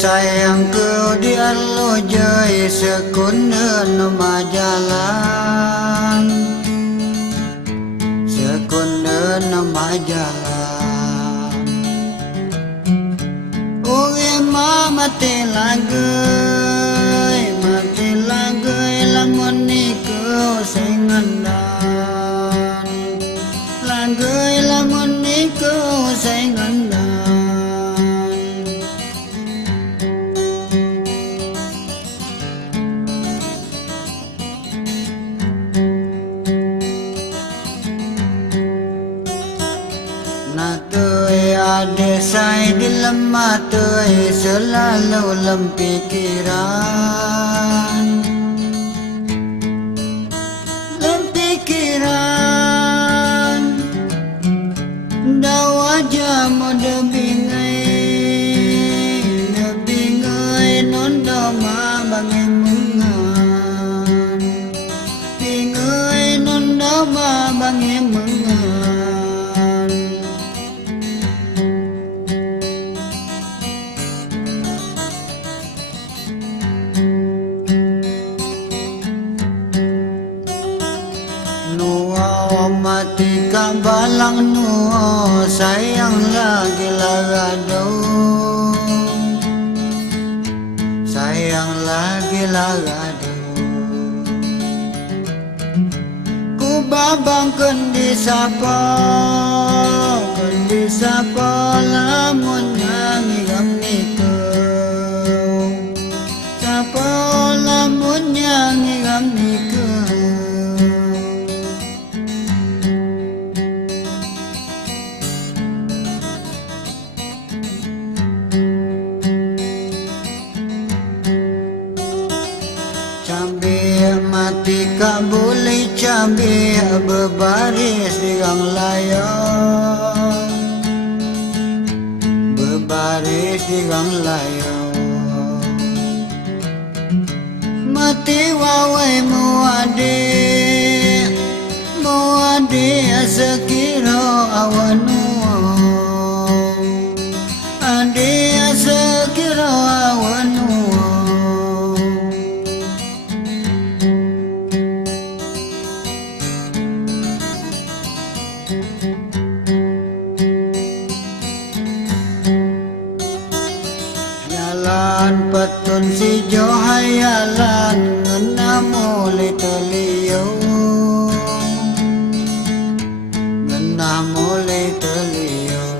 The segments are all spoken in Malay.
sayang kau di arlo jai sekunda nama jalan, sekunda nama jalan. Oke mati lagai lamun nikau sengandan, lagai lamun nikau sengandan. Natui ade say dilema tui selalu lem pikiran, lem pikiran. Dah wajah mode bingai non doma bangi mengan, bingai non doma bangi mengan. Mati kabalang nuo sayang lagi lagado, sayang lagi lagado. Ku babang kendi sapa lamun nyangigam nikau, sapa lamun nyangigam nikau. Cabe mati kabuli cabe berbaris di gang layang, berbaris di gang layang. Mati wawai muade sekiro awanu, ade sekiro awanu. Yalan petun si johayalan ngenamuli teliyau, ngenamuli teliyau.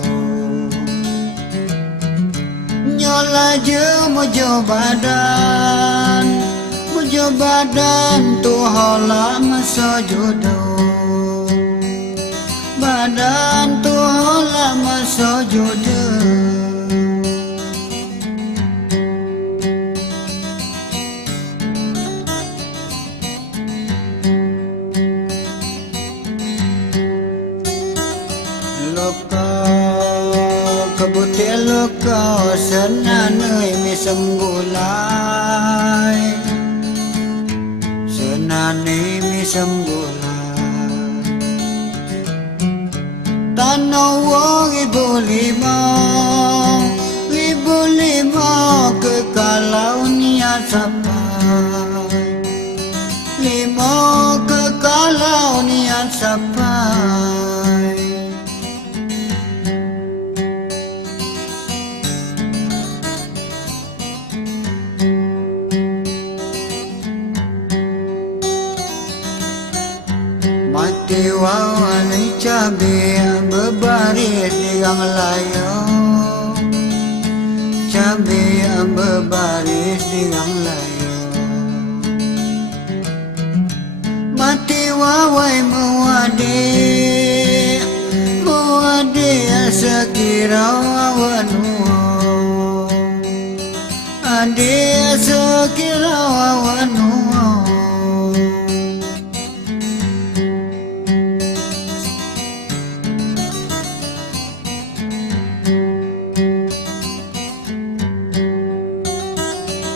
Nyola je mojo badan tu hola masa jodoh, badan tu hola masa jodoh. Kebuti luka senanui mi semgulai, senanui mi semgulai. Tanah wong ribu lima kekalau niat sampai, lima kekalau niat sampai. Mati wawani cabe berbaris di gang layang, cabe berbaris di gang layang. Mati wawai muade sekirau awanu, ade sekirau awanu.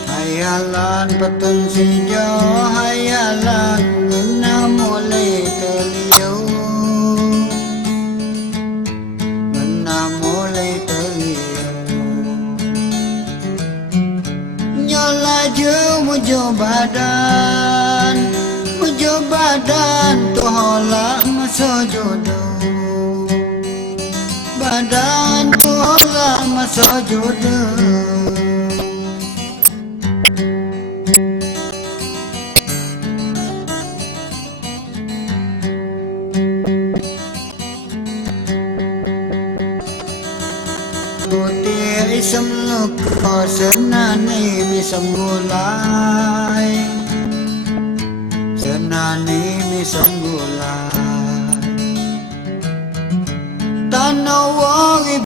Hayalan petun sijo hayalan ngenamuli teliyau, ngenamuli teliyau. mujo badan tola masojodoh badan tola masojodoh Putih isam luko senani misam gulai senani misam gulai tanah wangi